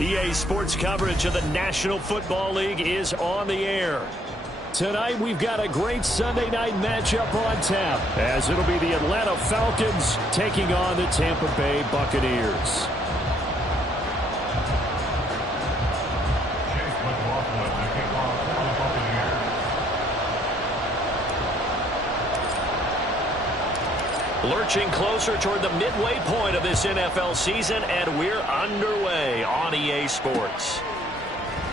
EA Sports coverage of the National Football League is on the air. Tonight, we've got a great Sunday night matchup on tap, as it'll be the Atlanta Falcons taking on the Tampa Bay Buccaneers. Lurching closer toward the midway point of this NFL season, and we're underway on EA Sports.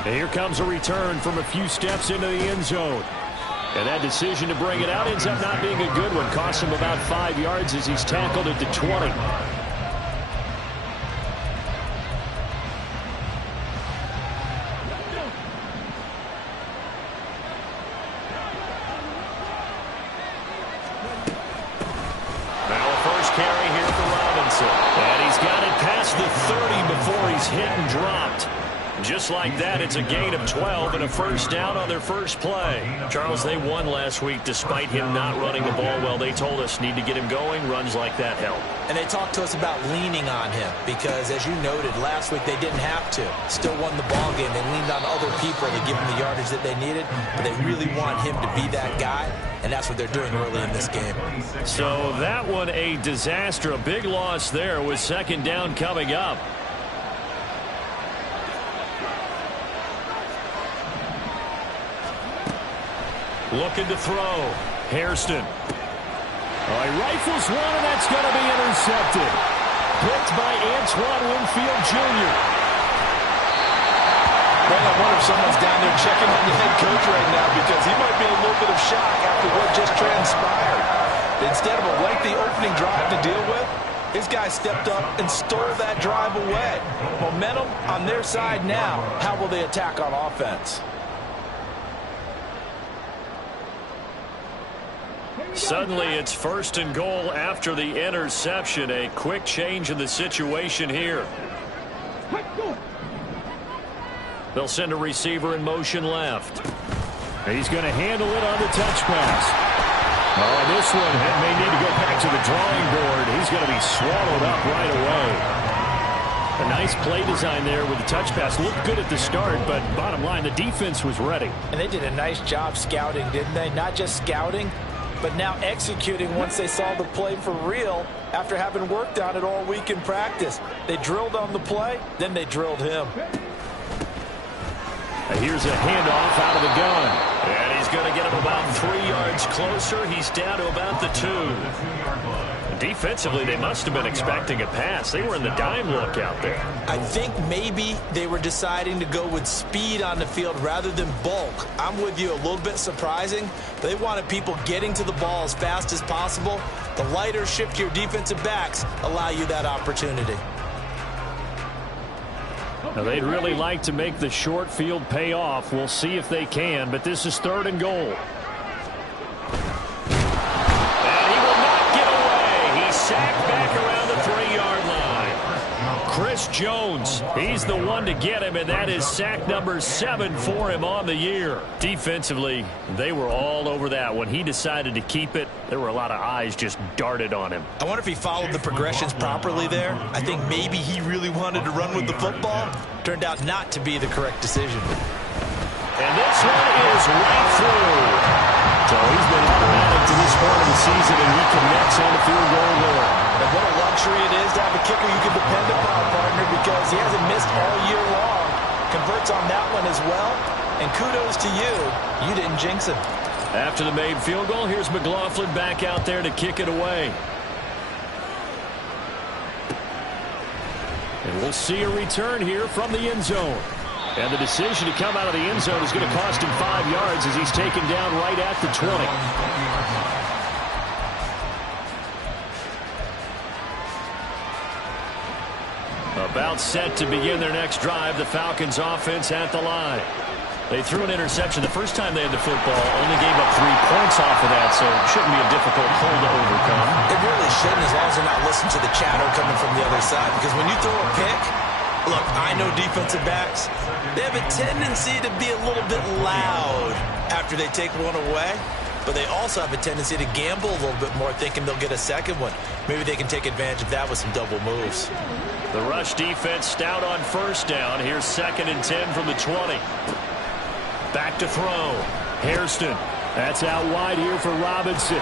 And here comes a return from a few steps into the end zone. And that decision to bring it out ends up not being a good one. Costs him about 5 yards as he's tackled at the 20. And he's got it past the 30 before he's hit and dropped. Just like that, it's a gain of 12 and a first down on their first play. Charles, they won last week despite him not running the ball well. They told us need to get him going. Runs like that help. And they talked to us about leaning on him because, as you noted, last week they didn't have to. Still won the ball game. They leaned on other people to give them the yardage that they needed, but they really want him to be that guy, and that's what they're doing early in this game. So that one a disaster. A big loss there with second down coming up. Looking to throw. Hairston. He rifles one, and that's going to be intercepted. Picked by Antoine Winfield Jr. Well, I wonder if someone's down there checking on the head coach right now because he might be in a little bit of shock after what just transpired. Instead of a lengthy opening drive to deal with, his guy stepped up and stole that drive away. Momentum on their side now. How will they attack on offense? Suddenly, it's first and goal after the interception. A quick change in the situation here. They'll send a receiver in motion left. He's going to handle it on the touch pass. Oh, this one may need to go back to the drawing board. He's going to be swallowed up right away. A nice play design there with the touch pass. Looked good at the start, but bottom line, the defense was ready. And they did a nice job scouting, didn't they? Not just scouting, but now executing once they saw the play for real after having worked on it all week in practice. They drilled on the play, then they drilled him. Here's a handoff out of the gun. And he's going to get him about 3 yards closer. He's down to about the 2. Defensively, they must have been expecting a pass. They were in the dime look out there. I think maybe they were deciding to go with speed on the field rather than bulk. I'm with you, a little bit surprising. They wanted people getting to the ball as fast as possible. The lighter, shiftier defensive backs allow you that opportunity. Now, they'd really like to make the short field pay off. We'll see if they can, but this is third and goal. Sacked back around the 3-yard line. Chris Jones, he's the one to get him, and that is sack number 7 for him on the year. Defensively, they were all over that. When he decided to keep it, there were a lot of eyes just darted on him. I wonder if he followed the progressions properly there. I think maybe he really wanted to run with the football. Turned out not to be the correct decision. And this one is right through. So he's been automatic to this part of the season, and he connects on the field goal there. And what a luxury it is to have a kicker you can depend upon, partner, because he hasn't missed all year long. Converts on that one as well. And kudos to you. You didn't jinx him. After the made field goal, here's McLaughlin back out there to kick it away. And we'll see a return here from the end zone. And the decision to come out of the end zone is going to cost him 5 yards as he's taken down right at the 20. About set to begin their next drive. The Falcons offense at the line. They threw an interception the first time they had the football. Only gave up 3 points off of that, so it shouldn't be a difficult hole to overcome. It really shouldn't, as long as they're not listening to the chatter coming from the other side. Because when you throw a pick, look, I know defensive backs, they have a tendency to be a little bit loud after they take one away. but they also have a tendency to gamble a little bit more, thinking they'll get a second one. Maybe they can take advantage of that with some double moves. The rush defense stout on first down. Here's 2nd and 10 from the 20. Back to throw. Hairston. That's out wide here for Robinson.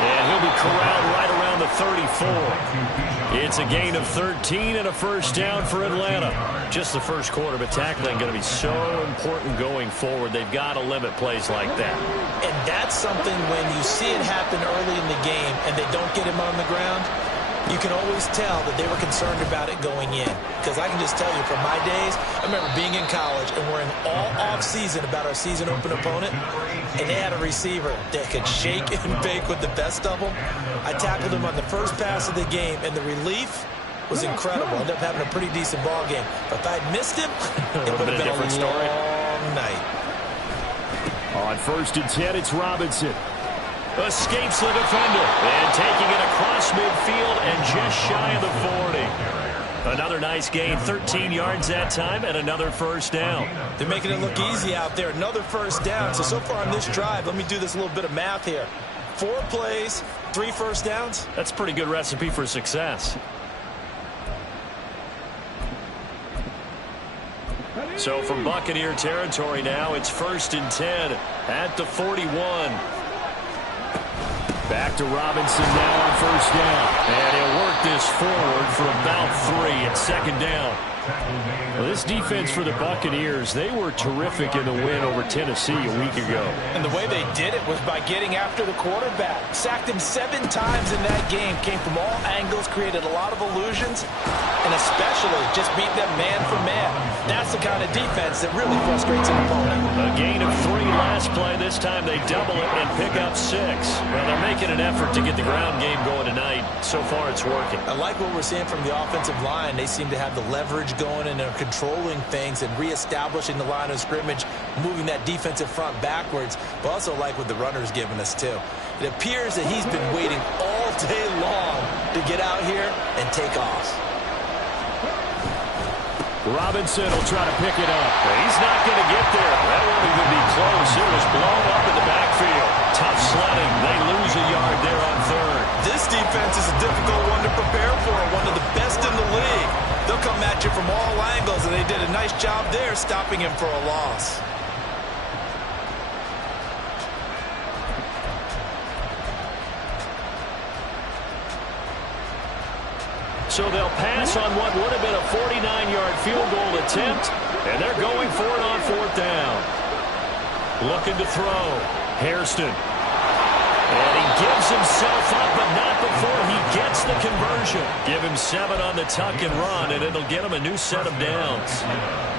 And he'll be corralled right around the 34. It's a gain of 13 and a first down for Atlanta. Just the first quarter, but tackling going to be so important going forward. They've got to limit plays like that. And that's something when you see it happen early in the game and they don't get him on the ground, you can always tell that they were concerned about it going in. Because I can just tell you from my days, I remember being in college and worrying all off-season about our season open opponent, and they had a receiver that could shake and bake with the best of them. I tackled him on the first pass of the game, and the relief was incredible. Ended up having a pretty decent ball game. But if I had missed him, it would have been a long night. On 1st and 10, it's Robinson. Escapes the defender and taking it across midfield and just shy of the 40. Another nice gain, 13 yards that time, and another first down. They're making it look easy out there. Another first down. So far on this drive, let me do this little bit of math here. 4 plays, 3 first downs. That's a pretty good recipe for success. So from Buccaneer territory now, it's 1st and 10 at the 41. Back to Robinson now on first down. And he'll work this forward for about 3 at 2nd down. Well, this defense for the Buccaneers, they were terrific in the win over Tennessee a week ago. And the way they did it was by getting after the quarterback. Sacked him 7 times in that game. Came from all angles, created a lot of illusions, and especially just beat them man for man. That's the kind of defense that really frustrates an opponent. A gain of 3 last play. This time they double it and pick up 6. Well, they're making an effort to get the ground game going tonight. So far, it's working. I like what we're seeing from the offensive line. They seem to have the leverage going, and they're controlling things and reestablishing the line of scrimmage, moving that defensive front backwards. But also like what the runner's giving us, too. It appears that he's been waiting all day long to get out here and take off. Robinson will try to pick it up. He's not going to get there. That won't even be close. It was blown up in the backfield. Tough sledding. They lose a yard there on 3rd. This defense is a difficult one to prepare for, one of the best in the league. They'll come at you from all angles, and they did a nice job there stopping him for a loss. So they'll pass on what would have been a 49-yard field goal attempt, and they're going for it on 4th down. Looking to throw. Hairston. And he gives himself up, but not before he gets the conversion. Give him 7 on the tuck and run, and it'll get him a new set of downs.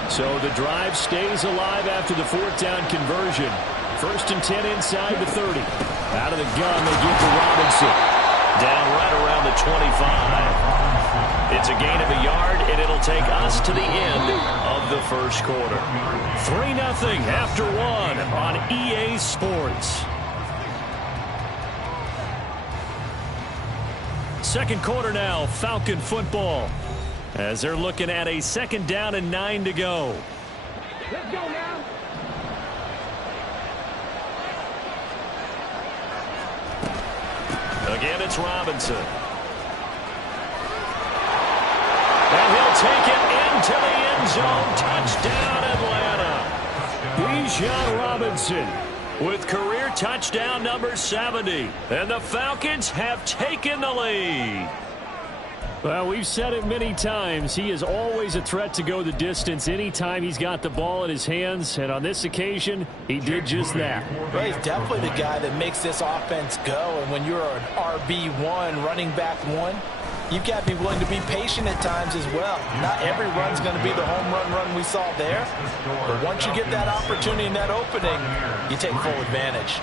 So the drive stays alive after the 4th down conversion. 1st and 10 inside the 30. Out of the gun, they give to Robinson. Down right around the 25. It's a gain of a yard, and it'll take us to the end of the first quarter. 3-0 after 1 on EA Sports. Second quarter now, Falcon football, as they're looking at a 2nd down and 9 to go. Let's go now. Again, it's Robinson. And he'll take it into the end zone. Touchdown, Atlanta. Bijan Robinson with career touchdown number 70. And the Falcons have taken the lead. Well, we've said it many times. He is always a threat to go the distance anytime he's got the ball in his hands. And on this occasion, he did just that. Well, he's definitely the guy that makes this offense go. And when you're an RB1, running back 1, you've got to be willing to be patient at times as well. Not every run's going to be the home run we saw there. But once you get that opportunity and that opening, you take full advantage.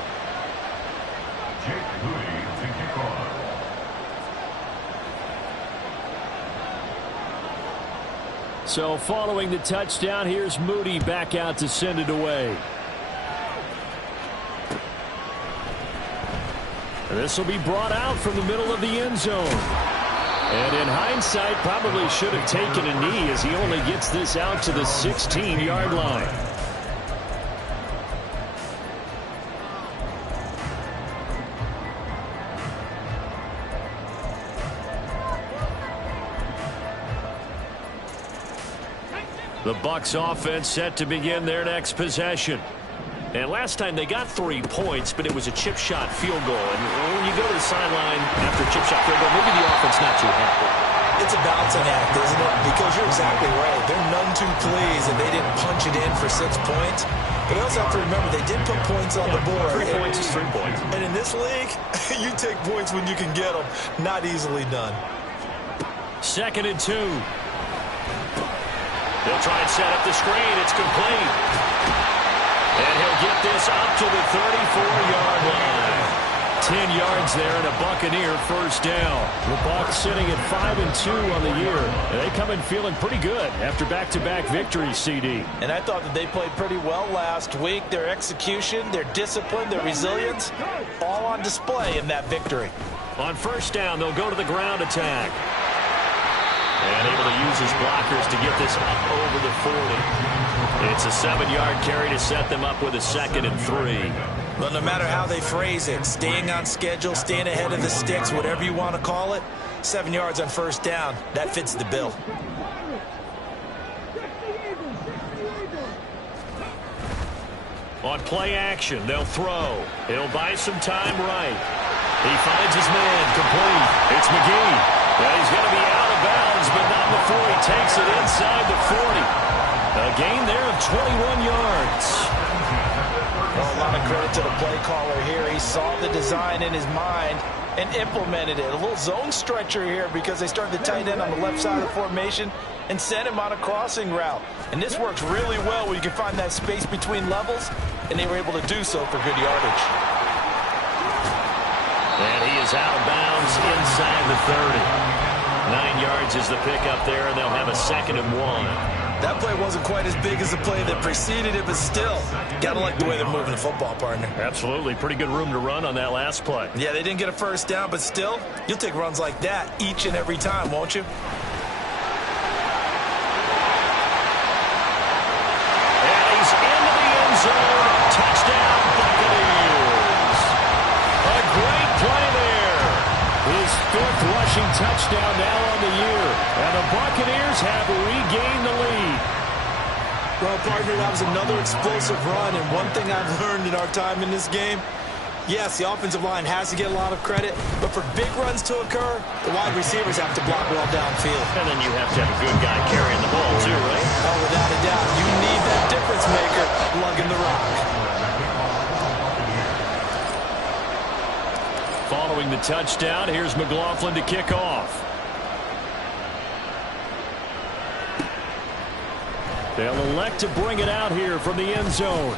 So following the touchdown, here's Moody back out to send it away. This will be brought out from the middle of the end zone. And in hindsight, probably should have taken a knee as he only gets this out to the 16-yard line. The Bucs offense set to begin their next possession. And last time they got 3 points, but it was a chip shot field goal. And when you go to the sideline after a chip shot field goal, maybe the offense not too happy. It's a balancing act, isn't it? Because you're exactly right. They're none too pleased that they didn't punch it in for 6 points. But you also have to remember they did put points on the board. 3 points is 3 points. And in this league, you take points when you can get them. Not easily done. 2nd and 2. They'll try and set up the screen. It's complete. And he'll get this up to the 34-yard line. 10 yards there and a Buccaneer first down. The Bucs sitting at 5-2 on the year. And they come in feeling pretty good after back-to-back victories, CD. And I thought that they played pretty well last week. Their execution, their discipline, their resilience, all on display in that victory. On first down, they'll go to the ground attack. And able to use his blockers to get this up over the 40. It's a 7-yard carry to set them up with a 2nd and 3. But no matter how they phrase it, staying on schedule, staying ahead of the sticks, whatever you want to call it, 7 yards on first down, that fits the bill. On play action, they'll throw. He'll buy some time right. He finds his man, complete. It's McGee. Well, he's going to be out of bounds, but not before he takes it inside the 40. A gain there of 21 yards. Well, a lot of credit to the play caller here. He saw the design in his mind and implemented it. A little zone stretcher here because they started the tight end on the left side of the formation and sent him on a crossing route. And this works really well where you can find that space between levels, and they were able to do so for good yardage. And he is out of bounds inside the 30. 9 yards is the pickup there, and they'll have a 2nd and 1. That play wasn't quite as big as the play that preceded it, but still, gotta like the way they're moving the football, partner. Absolutely. Pretty good room to run on that last play. Yeah, they didn't get a first down, but still, you'll take runs like that each and every time, won't you? And he's into the end zone. Touchdown, Buccaneers. A great play there. His 5th rushing touchdown now on the year. And the Buccaneers have regained the lead. Well, partner, that was another explosive run, and one thing I've learned in our time in this game, yes, the offensive line has to get a lot of credit, but for big runs to occur, the wide receivers have to block well downfield. And then you have to have a good guy carrying the ball too, right? Oh, without a doubt. You need that difference maker lugging the rock. Following the touchdown, here's McLaughlin to kick off. They'll elect to bring it out here from the end zone.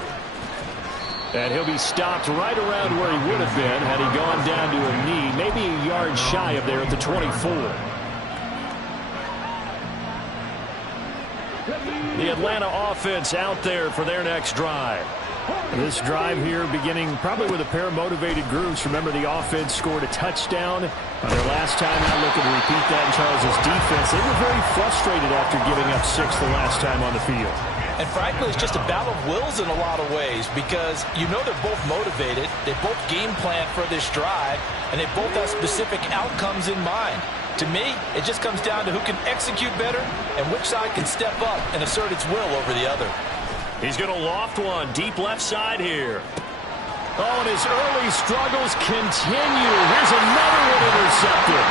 And he'll be stopped right around where he would have been had he gone down to a knee, maybe a yard shy of there at the 24. The Atlanta offense out there for their next drive. This drive here beginning probably with a pair of motivated groups. Remember, the offense scored a touchdown on their last time out. Looking to repeat that in Charles' defense. They were very frustrated after giving up 6 the last time on the field. And frankly, it's just a battle of wills in a lot of ways because you know they're both motivated. They both game plan for this drive, and they both have specific outcomes in mind. To me, it just comes down to who can execute better and which side can step up and assert its will over the other. He's going to loft one deep left side here. Oh, and his early struggles continue. Here's another one intercepted.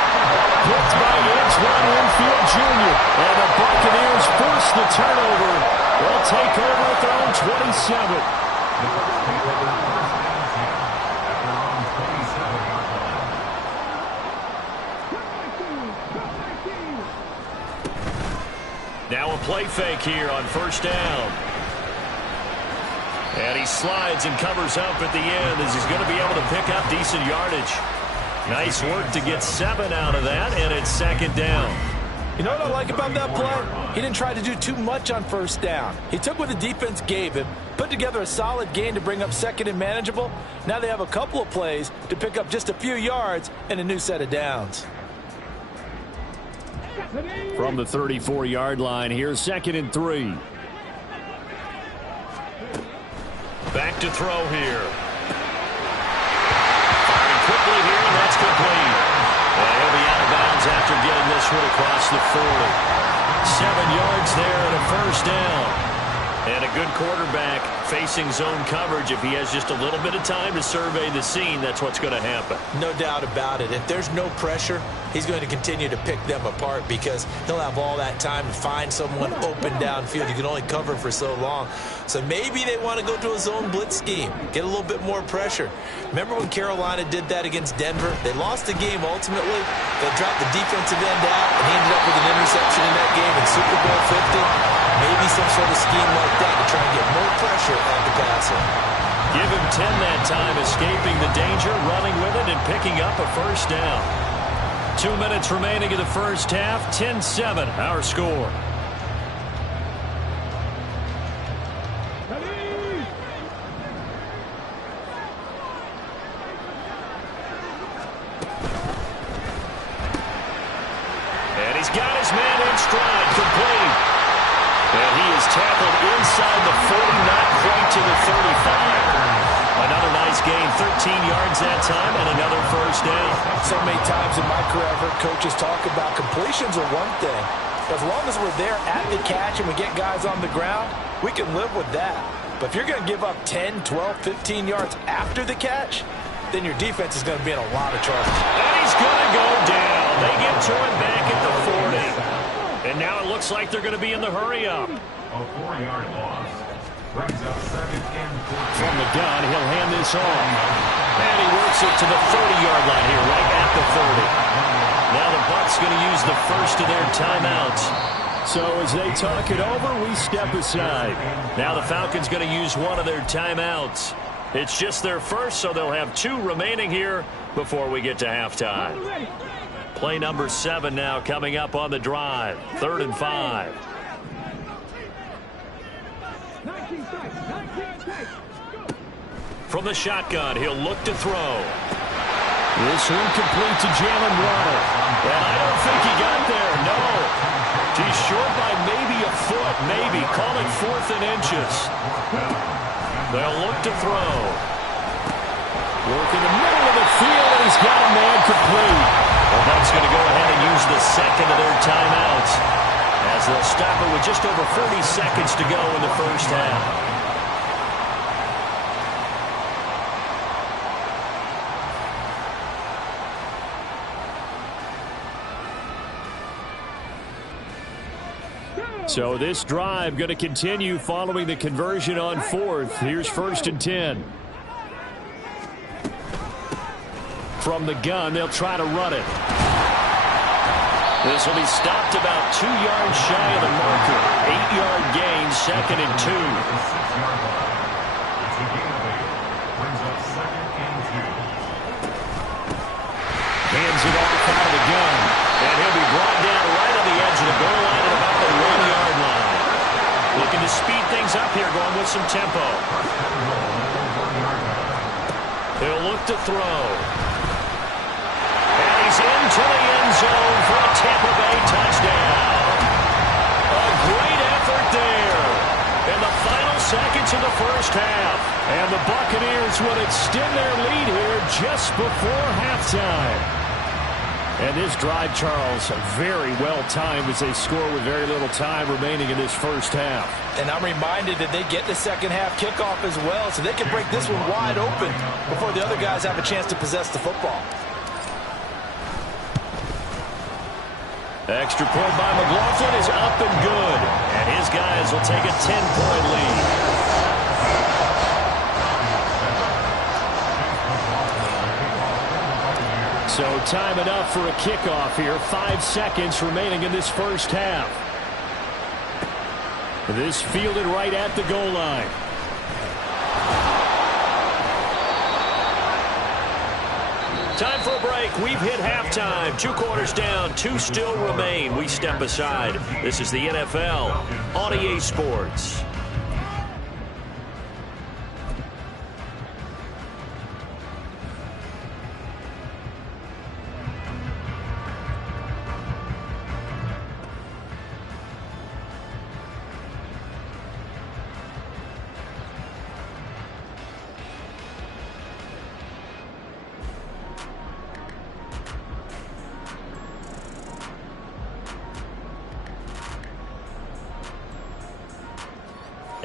Picked by Antoine Winfield Jr. And the Buccaneers force the turnover. They'll take over at their own 27. Now a play fake here on first down. And he slides and covers up at the end as he's going to be able to pick up decent yardage. Nice work to get 7 out of that, and it's 2nd down. You know what I like about that play? He didn't try to do too much on first down. He took what the defense gave him, put together a solid gain to bring up 2nd and manageable. Now they have a couple of plays to pick up just a few yards and a new set of downs. From the 34-yard line, here's 2nd and 3. Back to throw here. Firing quickly here, and that's complete. And he'll be out of bounds after getting this one across the 40. 7 yards there and a first down. And a good quarterback facing zone coverage. If he has just a little bit of time to survey the scene, that's what's going to happen. No doubt about it. If there's no pressure, he's going to continue to pick them apart because he'll have all that time to find someone open downfield. You can only cover for so long. So maybe they want to go to a zone blitz scheme, get a little bit more pressure. Remember when Carolina did that against Denver? They lost the game ultimately. They dropped the defensive end out, and he ended up with an interception in that game in Super Bowl 50. Maybe some sort of scheme like that to try and get more pressure on the passer. Give him 10 that time, escaping the danger, running with it, and picking up a first down. 2 minutes remaining in the first half, 10-7, our score. And he's got his man in stride, complete. And he is tackled inside the 40, not quite to the 35. Another nice gain, 13 yards that time, and another first down. So many times in my career, I've heard coaches talk about completions are one thing. But as long as we're there at the catch and we get guys on the ground, we can live with that. But if you're going to give up 10, 12, 15 yards after the catch, then your defense is going to be in a lot of trouble. And he's going to go down. They get to him back at the 40. And now it looks like they're going to be in the hurry-up. A 4-yard loss. Brings up 2nd and 14. From the gun, he'll hand this off. And he works it to the 30-yard line here, right at the 30. Now the Bucs going to use the first of their timeouts. So as they talk it over, we step aside. Now the Falcons going to use one of their timeouts. It's just their first, so they'll have 2 remaining here before we get to halftime. Play number 7 now coming up on the drive. 3rd and 5. From the shotgun, he'll look to throw. This one complete to Jalen Waddle. And I don't think he got there, no. He's short by maybe a foot, maybe. Call it 4th and inches. They'll look to throw. Work in the middle of the field, and he's got a man complete. The Bucs going to go ahead and use the second of their timeouts as they'll stop it with just over 40 seconds to go in the first half. So this drive going to continue following the conversion on 4th. Here's 1st and 10. From the gun, they'll try to run it. This will be stopped about 2 yards shy of the marker. 8-yard gain, 2nd and 2. Hands it off out of the gun. And he'll be brought down right on the edge of the goal line at about the 1-yard line. Looking to speed things up here, going with some tempo. He'll look to throw. And he's into the end zone for a Tampa Bay touchdown. A great effort there in the final seconds of the first half. And the Buccaneers will extend their lead here just before halftime. And this drive, Charles, very well timed as they score with very little time remaining in this first half. And I'm reminded that they get the second half kickoff as well, so they can break this one wide open before the other guys have a chance to possess the football. Extra point by McLaughlin is up and good. And his guys will take a 10-point lead. So time enough for a kickoff here. 5 seconds remaining in this first half. This fielded right at the goal line. Time for a break. We've hit halftime. 2 quarters down. 2 still remain. We step aside. This is the NFL on EA Sports.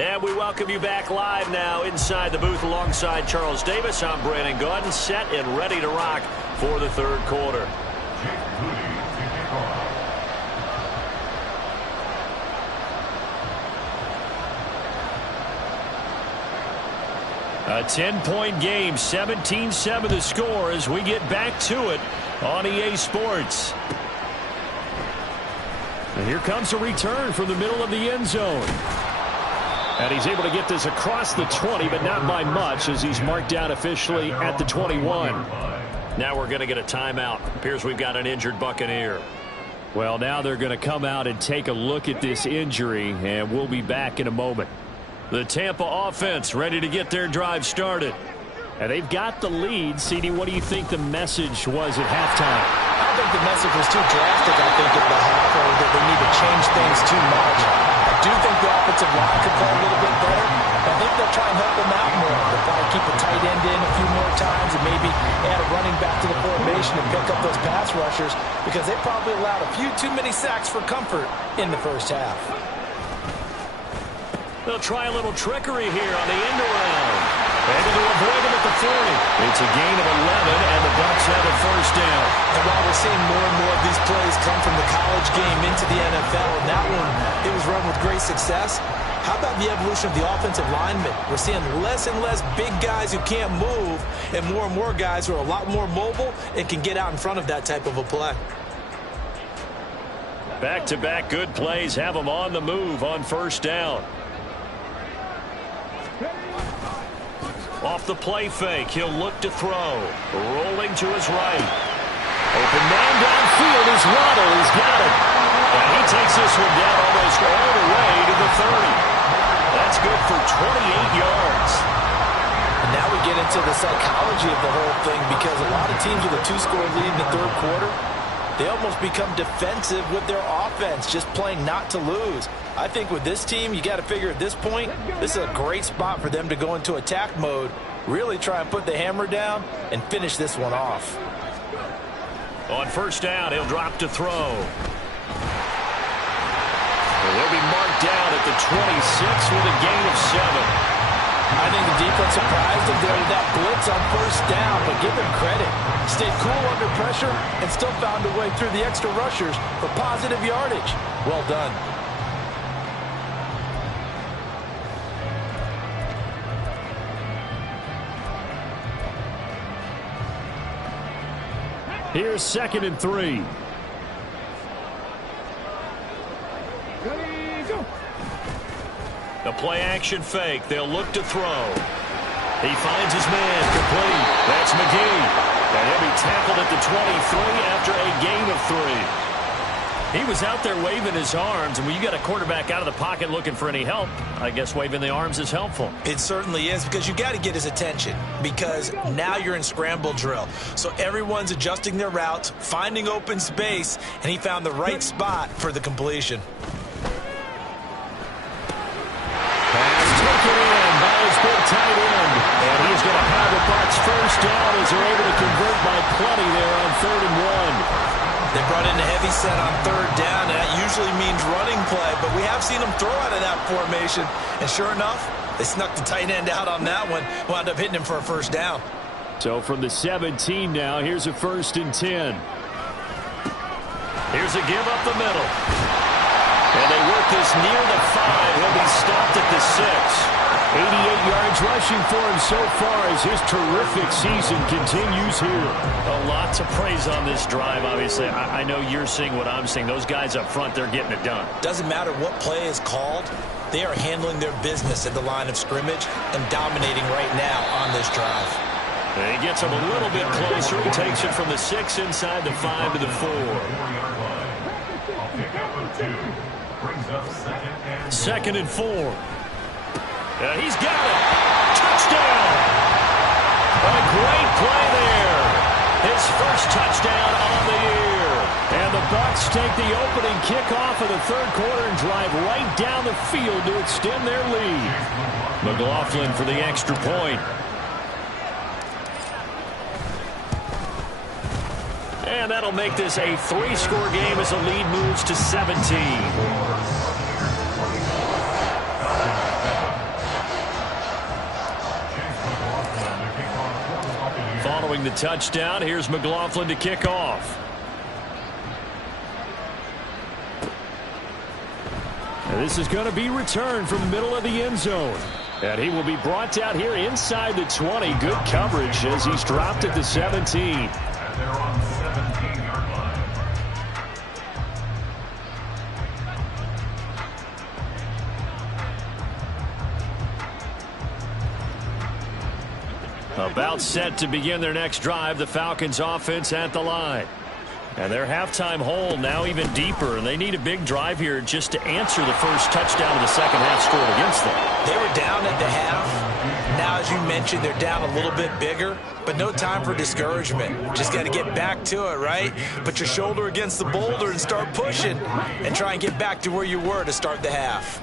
And we welcome you back live now inside the booth alongside Charles Davis. I'm Brandon Gaudin, set and ready to rock for the third quarter. A 10-point game, 17-7 the score as we get back to it on EA Sports. And here comes a return from the middle of the end zone. And he's able to get this across the 20, but not by much as he's marked down officially at the 21. Now we're going to get a timeout. Appears we've got an injured Buccaneer. Well, now they're going to come out and take a look at this injury, and we'll be back in a moment. The Tampa offense ready to get their drive started. And they've got the lead. CD, what do you think the message was at halftime? I don't think the message was too drastic, I think, at the half, or that they need to change things too much. I do think the offensive line could play a little bit better. I think they'll try and help them out more. They'll probably keep a tight end in a few more times and maybe add a running back to the formation and pick up those pass rushers because they probably allowed a few too many sacks for comfort in the first half. They'll try a little trickery here on the end around. Able to avoid him at the 40. It's a gain of 11, and the Bucs have a first down. And while we're seeing more and more of these plays come from the college game into the NFL, and that one, it was run with great success, how about the evolution of the offensive linemen? We're seeing less and less big guys who can't move, and more guys who are a lot more mobile and can get out in front of that type of a play. Back-to-back good plays have them on the move on first down. Off the play fake, he'll look to throw. Rolling to his right. Open man downfield is Waddle. He's got it. And he takes this one down almost all the way to the 30. That's good for 28 yards. And now we get into the psychology of the whole thing because a lot of teams with a two-score lead in the third quarter, they almost become defensive with their offense, just playing not to lose. I think with this team, you got to figure at this point, this is a great spot for them to go into attack mode, really try and put the hammer down and finish this one off. On first down, he'll drop to throw. They'll be marked down at the 26 with a gain of 7. I think the defense surprised him there with that blitz on first down, but give him credit. Stayed cool under pressure and still found a way through the extra rushers for positive yardage. Well done. Here's 2nd and 3. The play action fake. They'll look to throw. He finds his man complete. That's McGee. And he'll be tackled at the 23 after a gain of 3. He was out there waving his arms, and when you got a quarterback out of the pocket looking for any help, I guess waving the arms is helpful. It certainly is because you got to get his attention because now you're in scramble drill. So everyone's adjusting their routes, finding open space, and he found the right spot for the completion. Pass taken in by his big tight end. And he's going to have the Bucs first down as they're able to convert by plenty there on 3rd and 1. They brought in a heavy set on 3rd down, and that usually means running play, but we have seen them throw out of that formation. And sure enough, they snuck the tight end out on that one, wound up hitting him for a first down. So from the 17 now, here's a 1st and 10. Here's a give up the middle. And they work this near the 5. He'll be stopped at the 6. 88 yards rushing for him so far as his terrific season continues here. A lot to praise on this drive, obviously. I know you're seeing what I'm seeing. Those guys up front, they're getting it done. Doesn't matter what play is called. They are handling their business at the line of scrimmage and dominating right now on this drive. And he gets him a little bit closer. He takes it from the 6 inside the 5 to the 4. 2nd and 4. He's got it. Touchdown. A great play there. His first touchdown on the year. And the Bucs take the opening kickoff of the third quarter and drive right down the field to extend their lead. McLaughlin for the extra point. And that'll make this a 3-score game as the lead moves to 17. Following the touchdown, here's McLaughlin to kick off. And this is going to be returned from the middle of the end zone. And he will be brought out here inside the 20. Good coverage as he's dropped at the 17. And they're on the 17-yard line. About set to begin their next drive, the Falcons offense at the line. And their halftime hole now even deeper, and they need a big drive here just to answer the first touchdown of the second half scored against them. They were down at the half. Now, as you mentioned, they're down a little bit bigger, but no time for discouragement. Just got to get back to it, right? Put your shoulder against the boulder and start pushing and try and get back to where you were to start the half.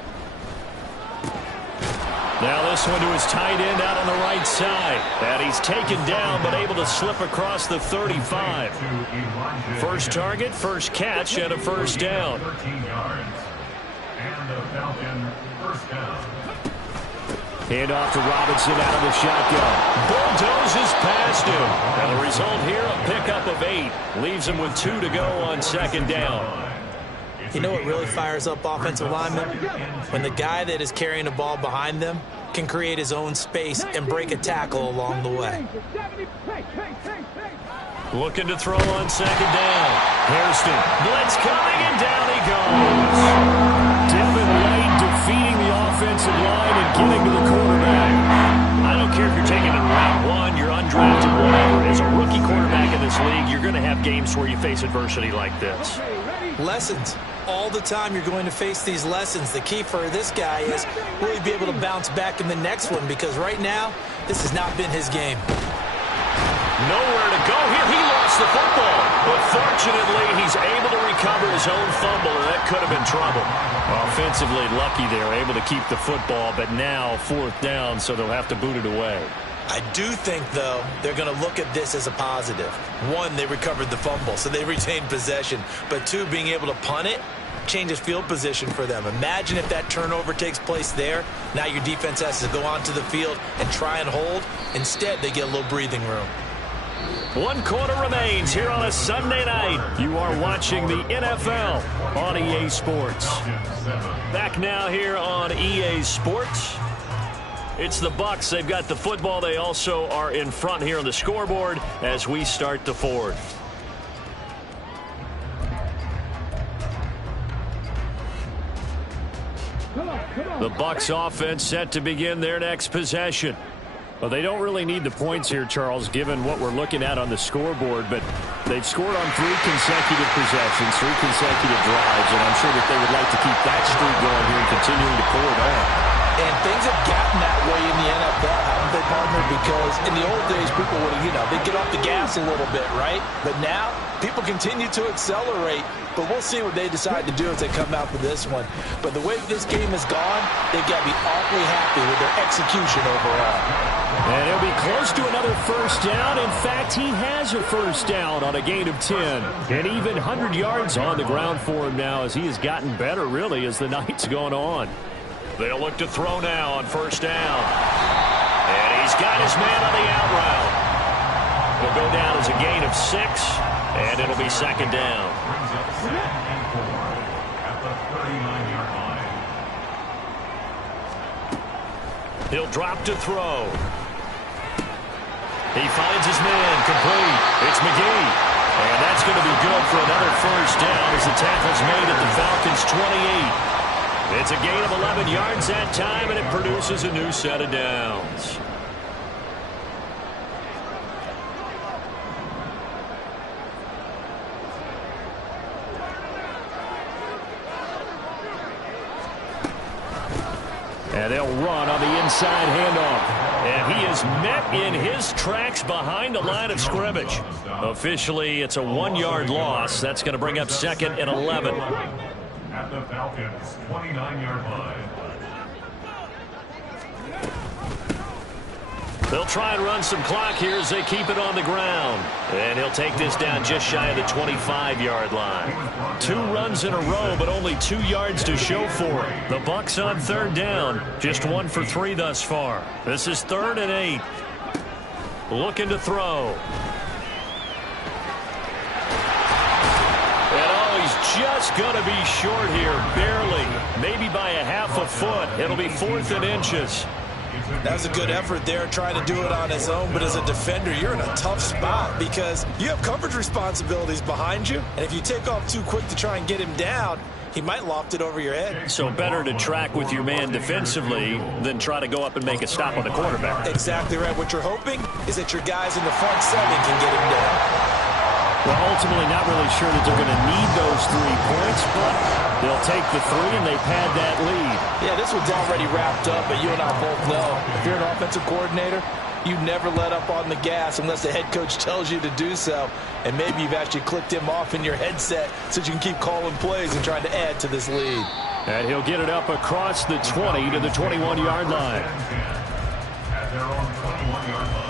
Now this one to his tight end out on the right side. And he's taken down but able to slip across the 35. First target, first catch, and a first down. 13 yards. And the Falcon first down. Hand off to Robinson out of the shotgun. Bulldozes past him. And the result here, a pickup of 8. Leaves him with 2 to go on second down. You know what really fires up offensive linemen? When the guy that is carrying the ball behind them can create his own space and break a tackle along the way. Looking to throw on second down. Hairston, blitz coming, and down he goes. Devin White defeating the offensive line and getting to the quarterback. I don't care if you're taking it in round 1, you're undrafted, whatever. As a rookie quarterback in this league, you're going to have games where you face adversity like this. Lessons. All the time you're going to face these lessons. The key for this guy is really be able to bounce back in the next one, because right now, this has not been his game. Nowhere to go here. He lost the football. But fortunately, he's able to recover his own fumble, and that could have been trouble. Offensively lucky there, able to keep the football, but now 4th down, so they'll have to boot it away. I do think, though, they're going to look at this as a positive. 1, they recovered the fumble, so they retained possession. But 2, being able to punt it changes field position for them. Imagine if that turnover takes place there. Now your defense has to go onto the field and try and hold. Instead, they get a little breathing room. 1 quarter remains here on a Sunday night. You are watching the NFL on EA Sports. Back now here on EA Sports. It's the Bucs. They've got the football. They also are in front here on the scoreboard as we start the 4th. The Bucs offense set to begin their next possession. Well, they don't really need the points here, Charles, given what we're looking at on the scoreboard, but they've scored on 3 consecutive possessions, 3 consecutive drives, and I'm sure that they would like to keep that streak going here and continuing to pull it on. And things have gotten that way in the NFL, haven't they, partner? Because in the old days, people would, they'd get off the gas a little bit, right? But now, people continue to accelerate. But we'll see what they decide to do as they come out for this one. But the way this game has gone, they've got to be awfully happy with their execution overall. And he'll be close to another first down. In fact, he has a first down on a gain of 10. And even 100 yards on the ground for him now as he has gotten better, really, as the night's gone on. They'll look to throw now on first down. And he's got his man on the out route. Will go down as a gain of 6, and it'll be second down. Brings up 2nd and 4 at the 39-yard line. He'll drop to throw. He finds his man complete. It's McGee. And that's going to be good for another first down as the tackle's made at the Falcons' 28. It's a gain of 11 yards that time, and it produces a new set of downs. And they'll run on the inside handoff. And he is met in his tracks behind the line of scrimmage. Officially, it's a 1-yard loss. That's going to bring up 2nd and 11. At the Falcons' 29-yard line. They'll try and run some clock here as they keep it on the ground. And he'll take this down just shy of the 25-yard line. 2 runs in a row, but only 2 yards to show for it. The Bucs on 3rd down. Just 1 for 3 thus far. This is 3rd and 8. looking to throw. He's just going to be short here, barely, maybe by a half a foot. It'll be 4th and inches. That was a good effort there, trying to do it on his own, but as a defender, you're in a tough spot because you have coverage responsibilities behind you, and if you take off too quick to try and get him down, he might loft it over your head. So better to track with your man defensively than try to go up and make a stop on the quarterback. Exactly right. What you're hoping is that your guys in the front 7 can get him down. Well, ultimately not really sure that they're going to need those 3 points, but they'll take the 3 and they pad that lead. Yeah, this one's already wrapped up, but you and I both know if you're an offensive coordinator, you never let up on the gas unless the head coach tells you to do so. And maybe you've actually clicked him off in your headset so you can keep calling plays and trying to add to this lead. And he'll get it up across the 20 to the 21-yard line. At their own 21-yard line.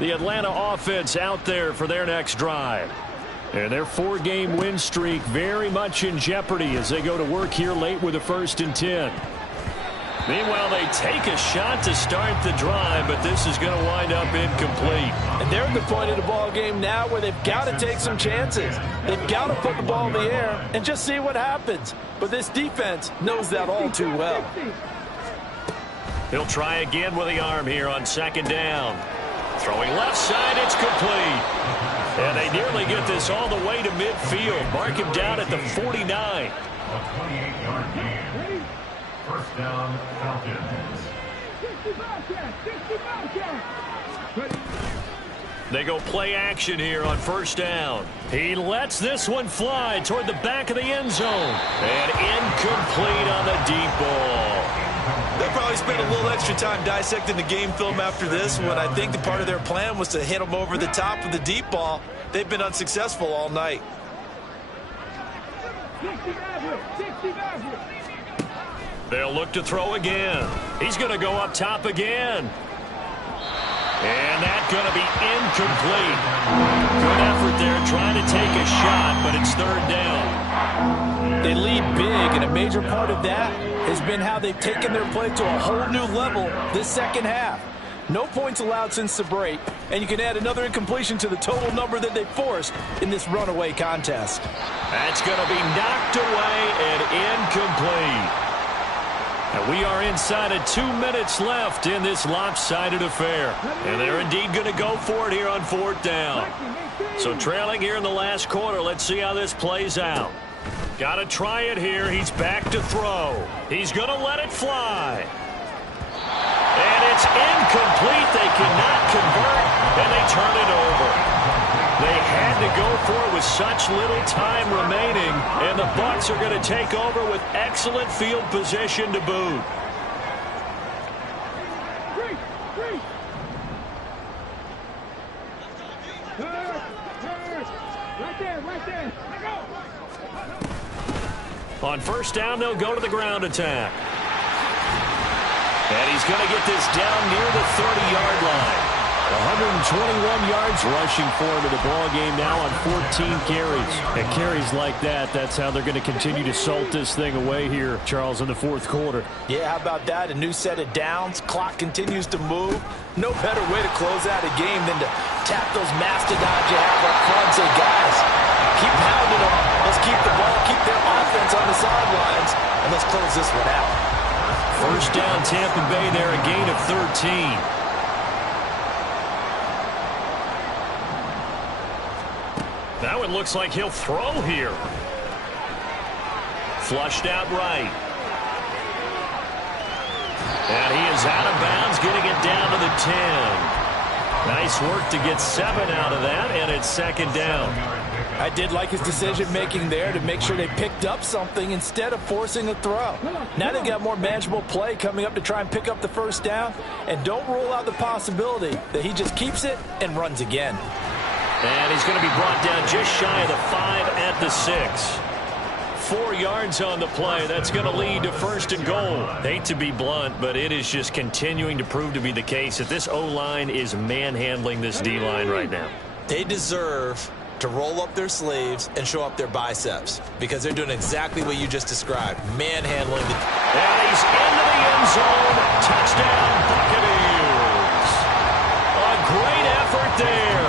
The Atlanta offense out there for their next drive. And their 4-game win streak very much in jeopardy as they go to work here late with a 1st and 10. Meanwhile, they take a shot to start the drive, but this is going to wind up incomplete. And they're at the point of the ball game now where they've got to take some chances. They've got to put the ball in the air and just see what happens. But this defense knows that all too well. He'll try again with the arm here on 2nd down. Throwing left side, it's complete. And they nearly get this all the way to midfield. Mark him down at the 49. A 28-yard gain. 1st down, Falcons. They go play action here on 1st down. He lets this one fly toward the back of the end zone. And incomplete on the deep ball. They'll probably spend a little extra time dissecting the game film after this one. I think the part of their plan was to hit them over the top of the deep ball. They've been unsuccessful all night. They'll look to throw again. He's going to go up top again. And that's going to be incomplete. Good effort there trying to take a shot, but it's 3rd down. They lead big, and a major part of that has been how they've taken their play to a whole new level this 2nd half. No points allowed since the break, and you can add another incompletion to the total number that they forced in this runaway contest. That's going to be knocked away and incomplete. And we are inside of 2 minutes left in this lopsided affair. And they're indeed going to go for it here on 4th down. So trailing here in the last quarter, let's see how this plays out. Got to try it here. He's back to throw. He's going to let it fly. And it's incomplete. They cannot convert, and they turn it over. They had to go for it with such little time remaining, and the Bucs are going to take over with excellent field position to boot. Right there. On 1st down, they'll go to the ground attack. And he's going to get this down near the 30-yard line. 121 yards rushing for him in the ballgame now on 14 carries. And carries like that, that's how they're going to continue to salt this thing away here, Charles, in the 4th quarter. Yeah, how about that? A new set of downs. Clock continues to move. No better way to close out a game than to tap those mastodons you have up front and say, guys, keep pounding them. Let's keep the ball, keep their offense on the sidelines, and let's close this one out. 1st down, Tampa Bay there, a gain of 13. Now it looks like he'll throw here. Flushed out right. And he is out of bounds, getting it down to the 10. Nice work to get 7 out of that, and it's 2nd down. I did like his decision-making there to make sure they picked up something instead of forcing a throw. Now they've got more manageable play coming up to try and pick up the 1st down, and don't rule out the possibility that he just keeps it and runs again. And he's going to be brought down just shy of the 5 at the 6. 4 yards on the play. That's going to lead to 1st and goal. Hate to be blunt, but it is just continuing to prove to be the case that this O-line is manhandling this D-line right now. They deserve to roll up their sleeves and show up their biceps because they're doing exactly what you just described, manhandling the... And he's into the end zone. Touchdown, Buccaneers. A great effort there.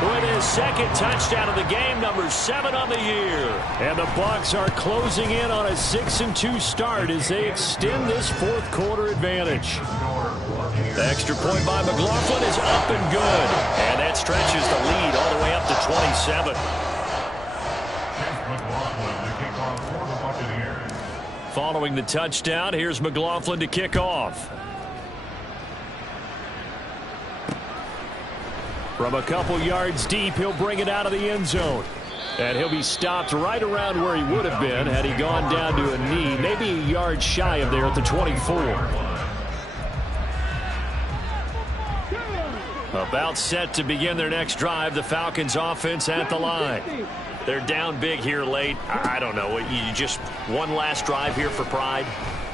With his second touchdown of the game, number 7 on the year. And the Bucs are closing in on a 6-2 start as they extend this fourth quarter advantage. The extra point by McLaughlin is up and good. And that stretches the lead all the way up to 27. Following the touchdown, here's McLaughlin to kick off. From a couple yards deep, he'll bring it out of the end zone. And he'll be stopped right around where he would have been had he gone down to a knee, maybe a yard shy of there at the 24. About set to begin their next drive, the Falcons offense at the line. They're down big here late. I don't know. You just one last drive here for pride?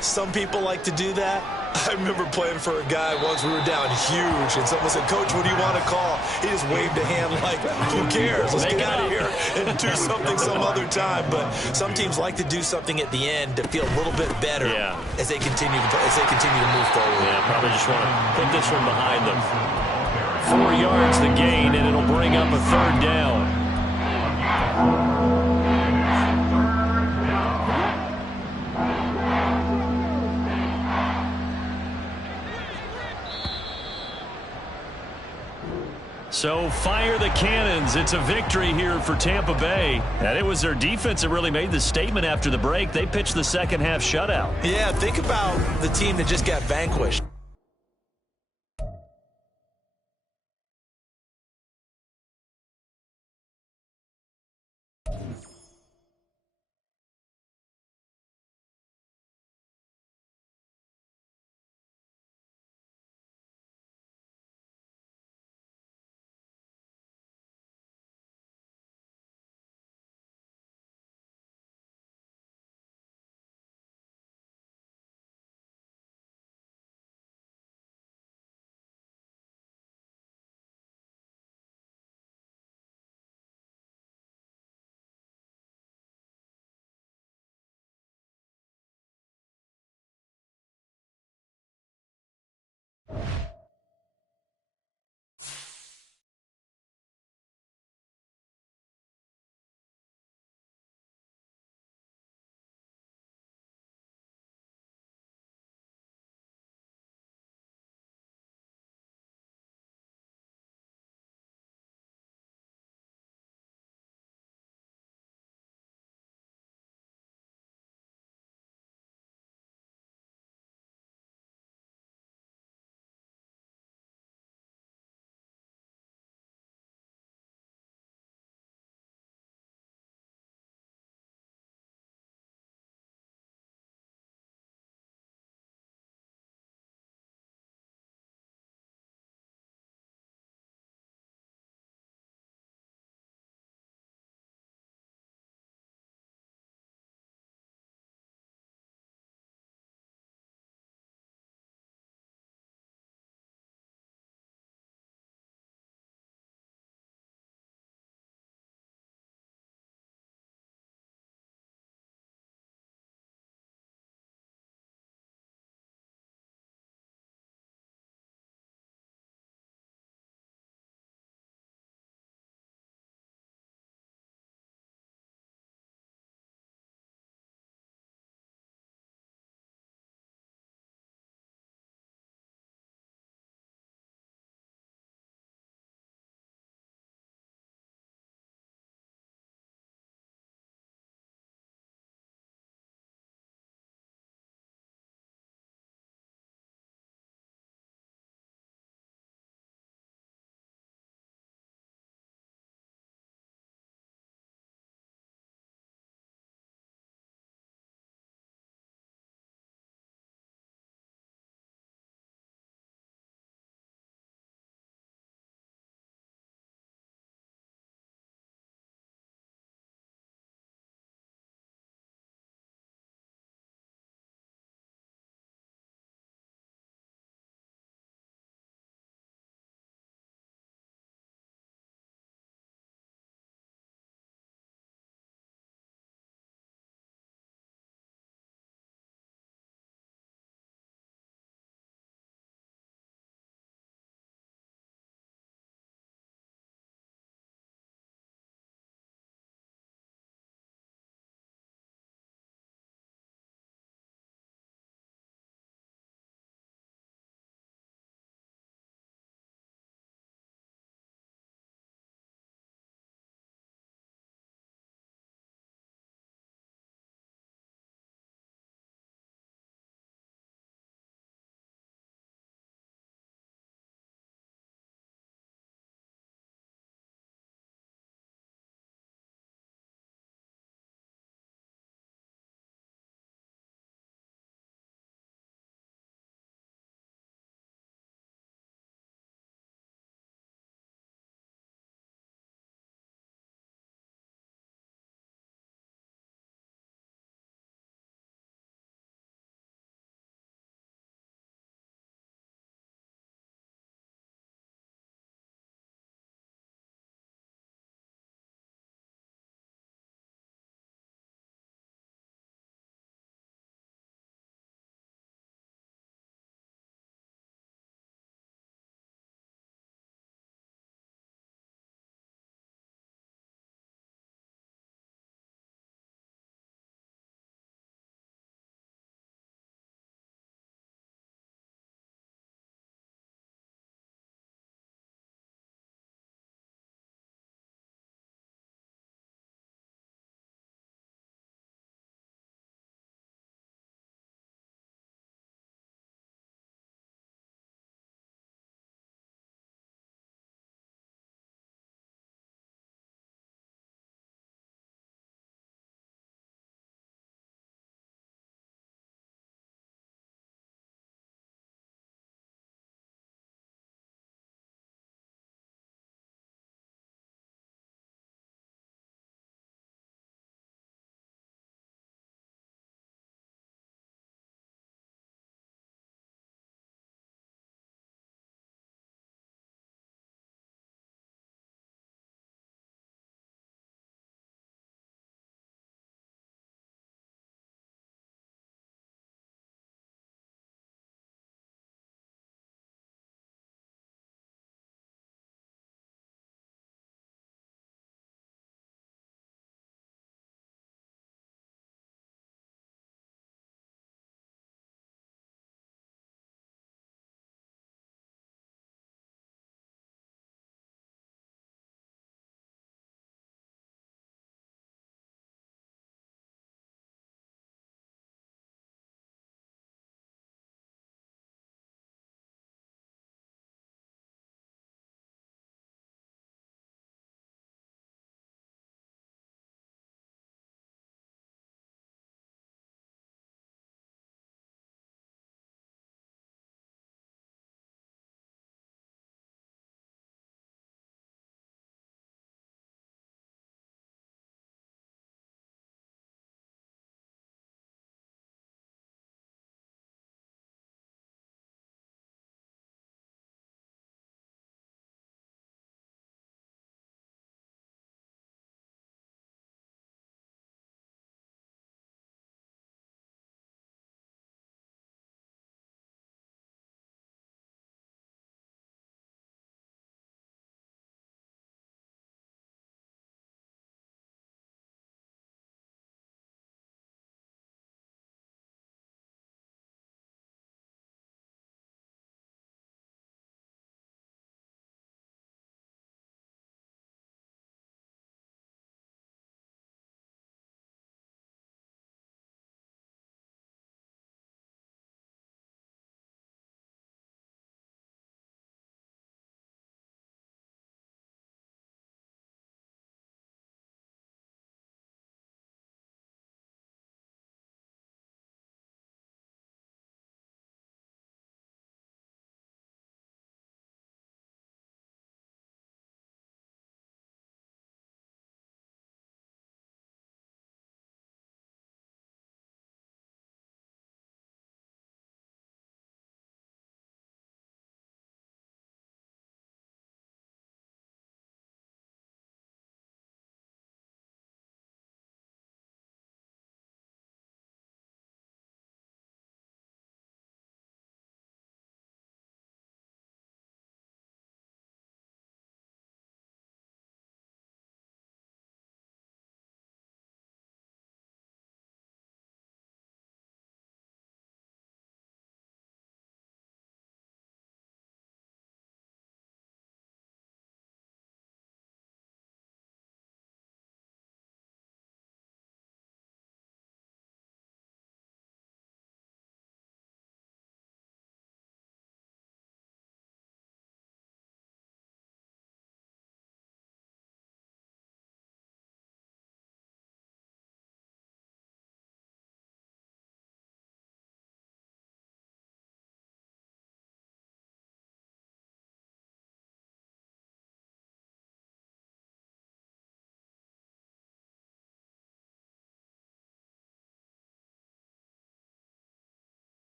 Some people like to do that. I remember playing for a guy once. We were down huge, and someone said, "Coach, what do you want to call?" He just waved a hand like, who cares? Let's get out of here and do something some other time. But some teams like to do something at the end to feel a little bit better as they continue to move forward. Yeah, probably just want to put this one behind them. 4 yards the gain, and it'll bring up a third down. So fire the cannons. It's a victory here for Tampa Bay. And it was their defense that really made the statement after the break. They pitched the second half shutout. Yeah, think about the team that just got vanquished.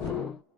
you